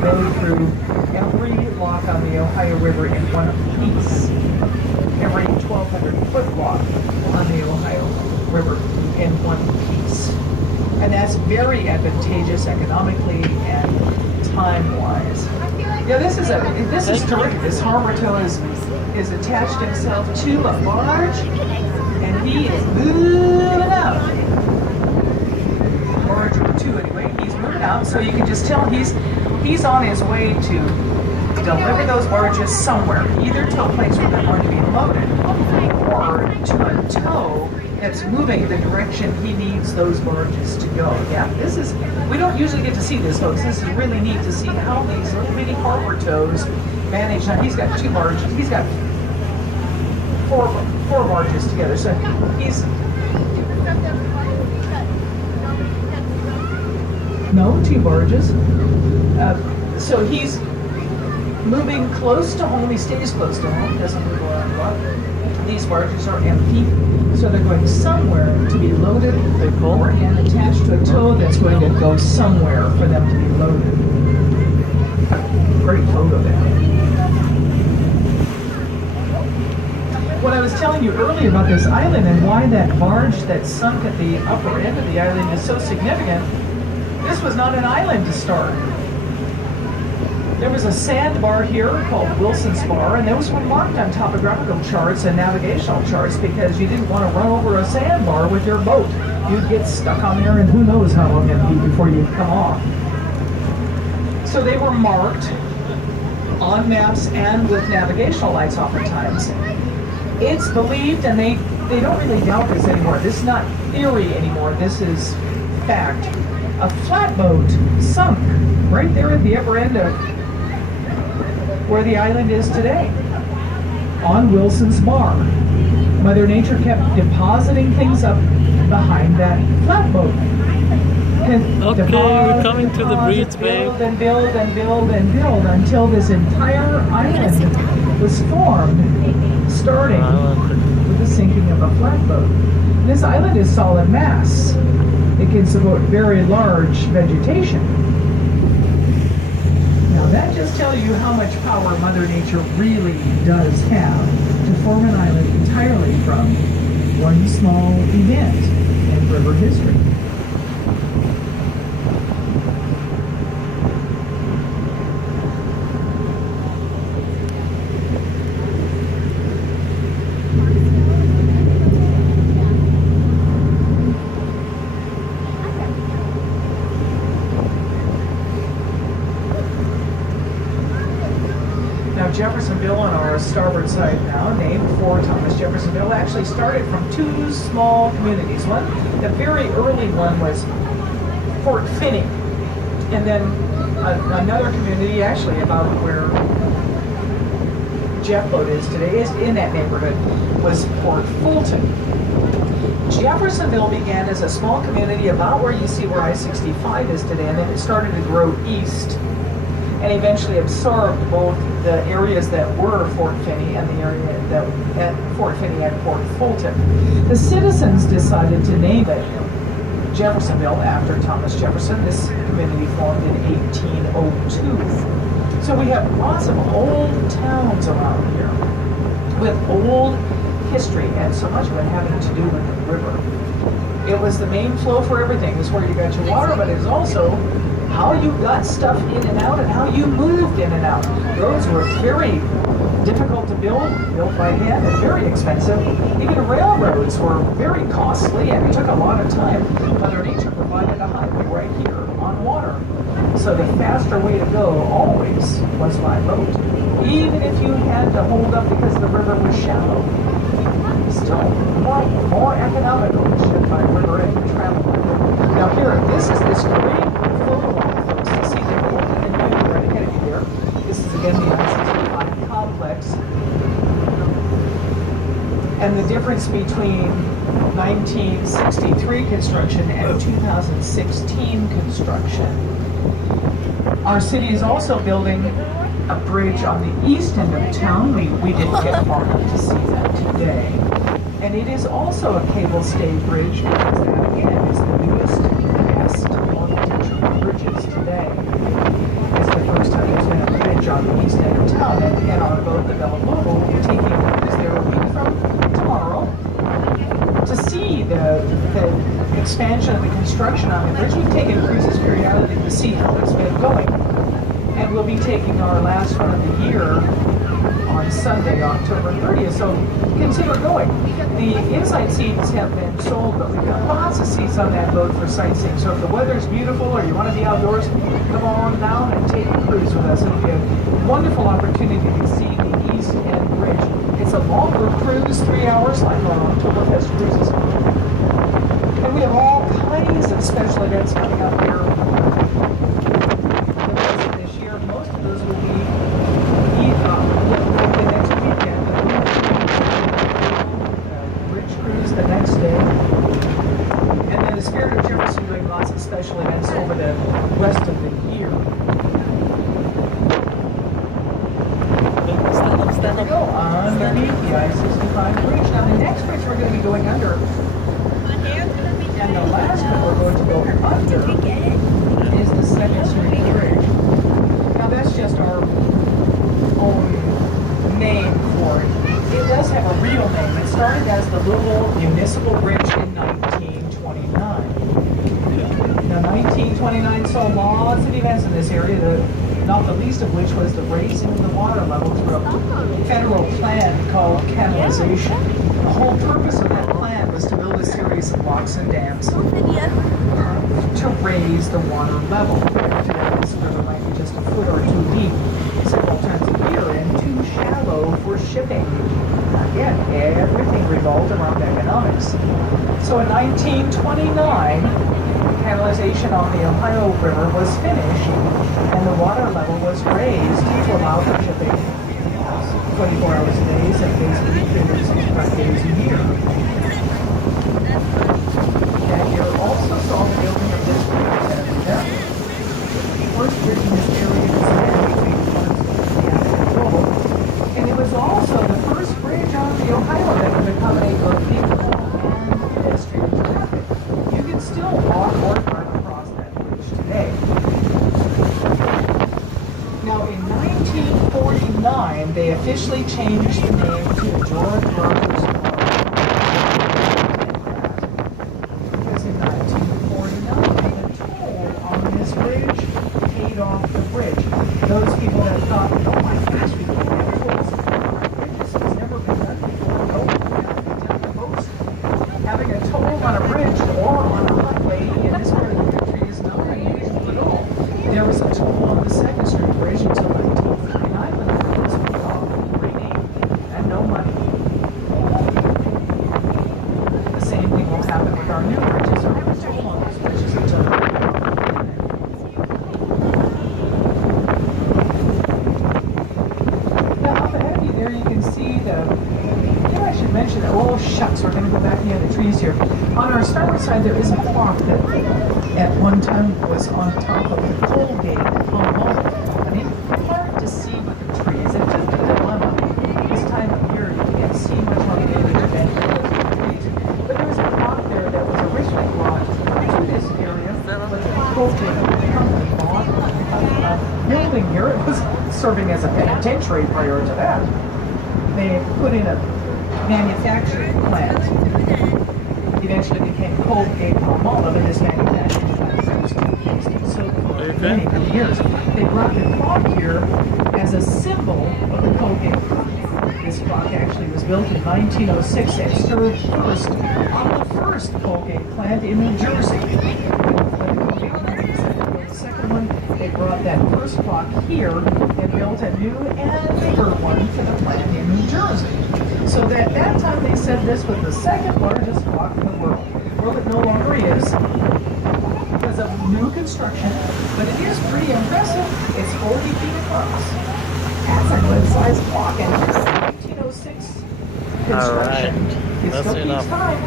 go through every lock on the Ohio River in one piece. Every 1,200-foot lock on the Ohio River in one piece. And that's very advantageous economically and time-wise. Yeah, this is terrific. This harbor tow is attached himself to a barge, and he is moving out. Barge or two anyway. He's moving out, so you can just tell he's on his way to deliver those barges somewhere, either to a place where they're going to be loaded, or to a tow that's moving the direction he needs those barges to go. Yeah, we don't usually get to see this, folks. This is really neat to see how these little bitty harbor tows manage. Now, he's got 2 barges. He's got four barges together. So he's... No, 2 barges. So he's moving close to home. He stays close to home. Doesn't move around a lot. These barges are empty, so they're going somewhere to be loaded and attached to a tow that's going to go somewhere for them to be loaded. Great photo there. What I was telling you earlier about this island and why that barge that sunk at the upper end of the island is so significant, this was not an island to start. There was a sandbar here called Wilson's Bar, and those were marked on topographical charts and navigational charts because you didn't want to run over a sandbar with your boat. You'd get stuck on there, and who knows how long it'd be before you come off. So they were marked on maps and with navigational lights oftentimes. It's believed, and they don't really doubt this anymore. This is not theory anymore. This is fact. A flatboat sunk right there at the upper end of where the island is today, on Wilson's Bar. Mother Nature kept depositing things up behind that flatboat. Okay, we're coming to the bridge, babe. Build and build and build and build until this entire island was formed, starting with the sinking of a flatboat. This island is solid mass. It can support very large vegetation. Now that just tells you how much power Mother Nature really does have to form an island entirely from one small event in river history. Jeffersonville on our starboard side now, named for Thomas Jeffersonville, actually started from 2 small communities. The very early one was Fort Finney, and then another community, actually about where Jeff Boat is today, is in that neighborhood, was Port Fulton. Jeffersonville began as a small community about where you see where I-65 is today, and then it started to grow east and eventually absorbed both the areas that were Fort Finney and the area that at Fort Finney and Port Fulton. The citizens decided to name it Jeffersonville after Thomas Jefferson. This community formed in 1802. So we have lots of old towns around here with old history, and so much of it having to do with the river. It was the main flow for everything. It's where you got your water, but it's also how you got stuff in and out and how you moved in and out. Roads were very difficult to built by hand and very expensive. Even railroads were very costly and it took a lot of time. Mother Nature provided a highway right here on water. So the faster way to go always was by boat. Even if you had to hold up because the river was shallow, still more economical to ship by river and travel by river. Now here, this is this great photo op, folks, to see the old and the new right ahead of you there. This is again the I-65 complex. And the difference between 1963 construction and 2016 construction. Our city is also building a bridge on the east end of town. We didn't get far enough to see that today. And it is also a cable stayed bridge because that again is the newest, best, more potential bridges today. It's the first time see how it's been going. And we'll be taking our last run of the year on Sunday, October 30th. So consider going. The inside seats have been sold, but we've got lots of seats on that boat for sightseeing. So if the weather's beautiful or you want to be outdoors, come on down and take a cruise with us. It'll be a wonderful opportunity to see the East End Bridge. It's a longer cruise, 3 hours, like our Oktoberfest cruises. And we have all kinds of special events coming up here this year. Most of those will be the next weekend. Bridge cruise the next day. And then the Spirit of Jefferson doing lots of special events over the rest of the year. Stand There we go, underneath the I-65 bridge. Now the next bridge we're going to be going under, and the last one we're going to go under, is the 2nd Street Bridge. Now that's just our own name for it. It does have a real name. It started as the Louisville Municipal Bridge in 1929. Now 1929 saw lots of events in this area, not the least of which was the raising of the water level through a federal plan called canalization. The whole purpose of that plan was to build a series of locks and dams to raise the water level. This river might be just a foot or two deep several times a year and too shallow for shipping. Again, everything revolved around economics. So in 1929, canalization on the Ohio River was finished and the water level was raised to allow for shipping 24 hours a day, 7 days a week, 365 days a year. That year also saw the building of this bridge. The first bridge in this area was there between Louisville and Louisville. And it was also the first bridge on the Ohio that would accommodate both vehicle and pedestrian traffic. You can still walk or drive across that bridge today. Now in 1949, they officially changed the name to George Rogers Park. Because in 1949, the toll on this bridge paid off the bridge. Those people that thought, oh my gosh, we can't have tolls on bridges, it's never been done before. No, we have to tell the folks. Having a toll on a bridge or on a highway in this part of the country is not unusual at all. There was a toll on the 2nd Street Bridge until 1949 when the bridge was renamed and no money. The same thing will happen with our new bridges. There was a toll on these bridges until now up ahead of you there you can see I should mention that, oh shucks, we're going to go back near the trees here. On our starboard side there is a clock that at one time was on top of the Colgate Palmolive Company. Hard to see with the trees. It's just a dilemma. This time of year you can't see much on the image of any of the trees. But there was a clock there that was originally brought to this area, but the Colgate Company bought a building here. It was serving as a penitentiary prior to that. They put in a manufacturing plant. Eventually became Colgate Palmolive, and this manufacturing plant used so for many, many years. They brought the clock here as a symbol of the Colgate Company. This clock actually was built in 1906 and served first on the first Colgate plant in New Jersey. When the Colgate Company decided to build the second one, they brought that first clock here and built a new and bigger one for the plant in New Jersey. So that time they said this was the second largest clock in the world. Well, it no longer is because of new construction, but it is pretty impressive. It's 40 feet across. That's a good sized clock, and 1906 construction. All right. It That's still keeps enough. time.